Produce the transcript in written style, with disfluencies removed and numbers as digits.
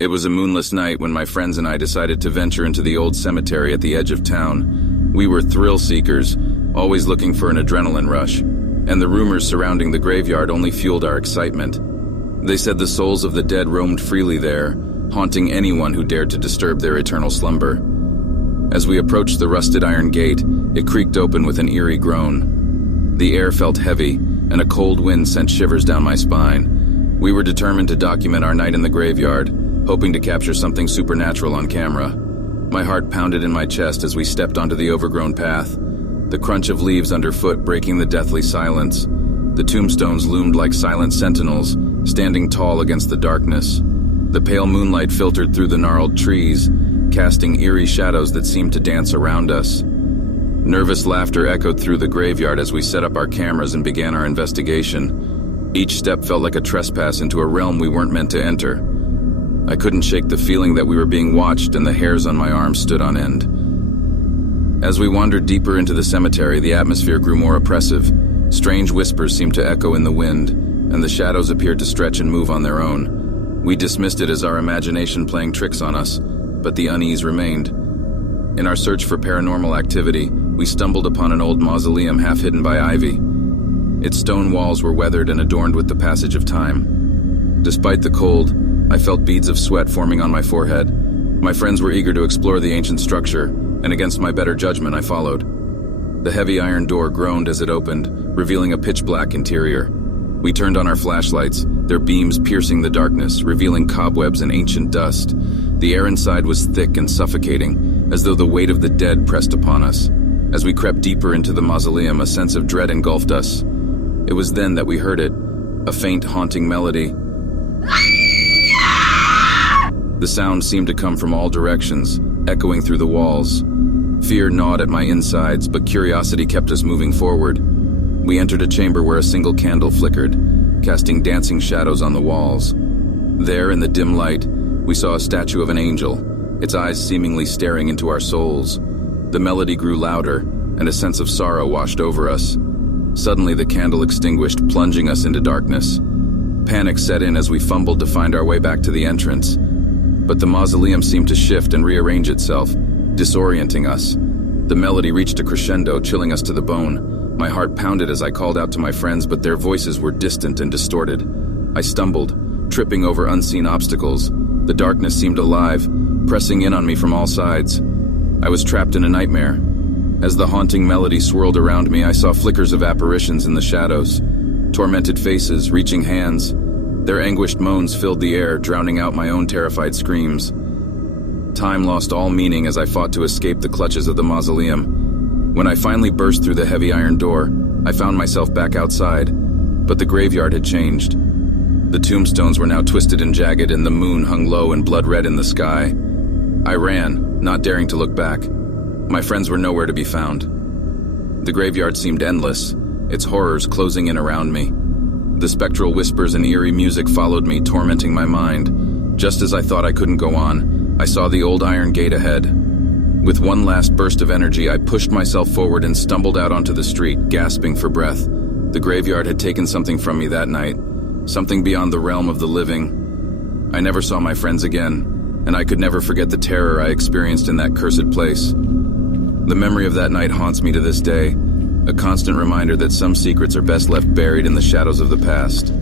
It was a moonless night when my friends and I decided to venture into the old cemetery at the edge of town. We were thrill seekers, always looking for an adrenaline rush, and the rumors surrounding the graveyard only fueled our excitement. They said the souls of the dead roamed freely there, haunting anyone who dared to disturb their eternal slumber. As we approached the rusted iron gate, it creaked open with an eerie groan. The air felt heavy, and a cold wind sent shivers down my spine. We were determined to document our night in the graveyard, hoping to capture something supernatural on camera. My heart pounded in my chest as we stepped onto the overgrown path, the crunch of leaves underfoot breaking the deathly silence. The tombstones loomed like silent sentinels, standing tall against the darkness. The pale moonlight filtered through the gnarled trees, casting eerie shadows that seemed to dance around us. Nervous laughter echoed through the graveyard as we set up our cameras and began our investigation. Each step felt like a trespass into a realm we weren't meant to enter. I couldn't shake the feeling that we were being watched, and the hairs on my arms stood on end. As we wandered deeper into the cemetery, the atmosphere grew more oppressive. Strange whispers seemed to echo in the wind, and the shadows appeared to stretch and move on their own. We dismissed it as our imagination playing tricks on us, but the unease remained. In our search for paranormal activity, we stumbled upon an old mausoleum half hidden by ivy. Its stone walls were weathered and adorned with the passage of time. Despite the cold, I felt beads of sweat forming on my forehead. My friends were eager to explore the ancient structure, and against my better judgment, I followed. The heavy iron door groaned as it opened, revealing a pitch-black interior. We turned on our flashlights, their beams piercing the darkness, revealing cobwebs and ancient dust. The air inside was thick and suffocating, as though the weight of the dead pressed upon us. As we crept deeper into the mausoleum, a sense of dread engulfed us. It was then that we heard it, a faint, haunting melody. The sound seemed to come from all directions, echoing through the walls. Fear gnawed at my insides, but curiosity kept us moving forward. We entered a chamber where a single candle flickered, casting dancing shadows on the walls. There, in the dim light, we saw a statue of an angel, its eyes seemingly staring into our souls. The melody grew louder, and a sense of sorrow washed over us. Suddenly, the candle extinguished, plunging us into darkness. Panic set in as we fumbled to find our way back to the entrance. But the mausoleum seemed to shift and rearrange itself, disorienting us. The melody reached a crescendo, chilling us to the bone. My heart pounded as I called out to my friends, but their voices were distant and distorted. I stumbled, tripping over unseen obstacles. The darkness seemed alive, pressing in on me from all sides. I was trapped in a nightmare. As the haunting melody swirled around me, I saw flickers of apparitions in the shadows. Tormented faces, reaching hands. Their anguished moans filled the air, drowning out my own terrified screams. Time lost all meaning as I fought to escape the clutches of the mausoleum. When I finally burst through the heavy iron door, I found myself back outside, but the graveyard had changed. The tombstones were now twisted and jagged, and the moon hung low and blood-red in the sky. I ran, not daring to look back. My friends were nowhere to be found. The graveyard seemed endless, its horrors closing in around me. The spectral whispers and eerie music followed me, tormenting my mind. Just as I thought I couldn't go on, I saw the old iron gate ahead. With one last burst of energy, I pushed myself forward and stumbled out onto the street, gasping for breath. The graveyard had taken something from me that night, something beyond the realm of the living. I never saw my friends again, and I could never forget the terror I experienced in that cursed place. The memory of that night haunts me to this day, a constant reminder that some secrets are best left buried in the shadows of the past.